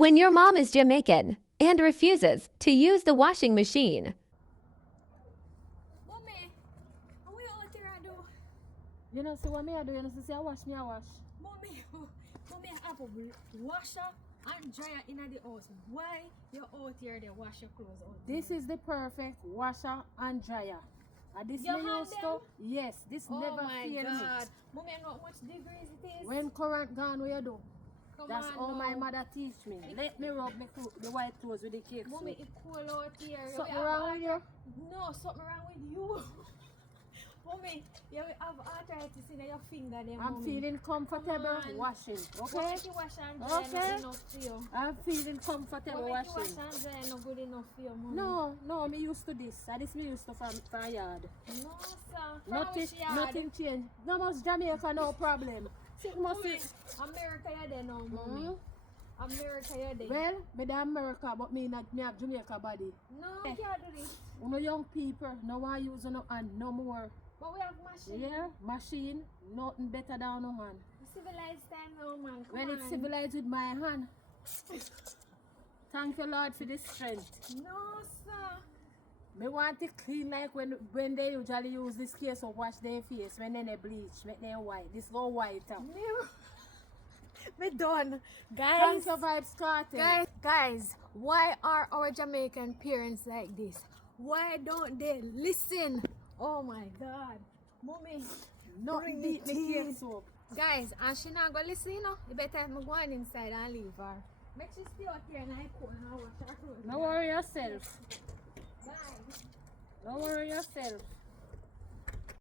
When your mom is Jamaican and refuses to use the washing machine. Mommy, how we out here I do? You know, see what me I do? You know, see I wash, me I wash. Mommy, mommy, I have a washer and dryer in the house. Why you out here they wash your clothes out? This is the perfect washer and dryer. And this You me have used to, them? yes, this Oh never my failed me. God. Mommy, I know how much degrees it is. When current gone, what you do? Come That's on, all my now. mother teach me. Let me rub the white clothes with the cake. Mommy, it's cool out here. Something We have wrong with you? No, something wrong with you. Mommy, you have arthritis in your finger there, I'm mommy. feeling comfortable Come on. washing, Mommy, okay? if you wash and dry, Okay. not enough for you. I'm feeling comfortable Mommy, if you washing. wash and dry, not good enough for you, mommy. No, me used to this. And this me used to from a yard. No, sir. Nothing, From which yard? nothing changed. No much Jamaica, no problem. See, must Mommy, see. America you there now, mommy. America you there. Well, me the America, but me not me have Jamaica body. No, you can't do this. No young people, no one use no hand no more. But we have machine. Yeah, machine, nothing better than no hand. Civilized time now, man. Come When on. it's civilized with my hand. Thank you, Lord, for this strength. No, sir. Me want it clean like when they usually use this case to wash their face, when they bleach, make them white. This go white up. Me done. Thank you, Vibes Cartel. Guys, why are our Jamaican parents like this? Why don't they listen? Oh my God. Mommy, Not bring beat the the tea. cake soap. Guys, and she not gonna listen, you know? You better me go on inside and leave her. Make she stay out here and I cool and I wash her clothes. No worry yourself. Guys. Don't worry yourself.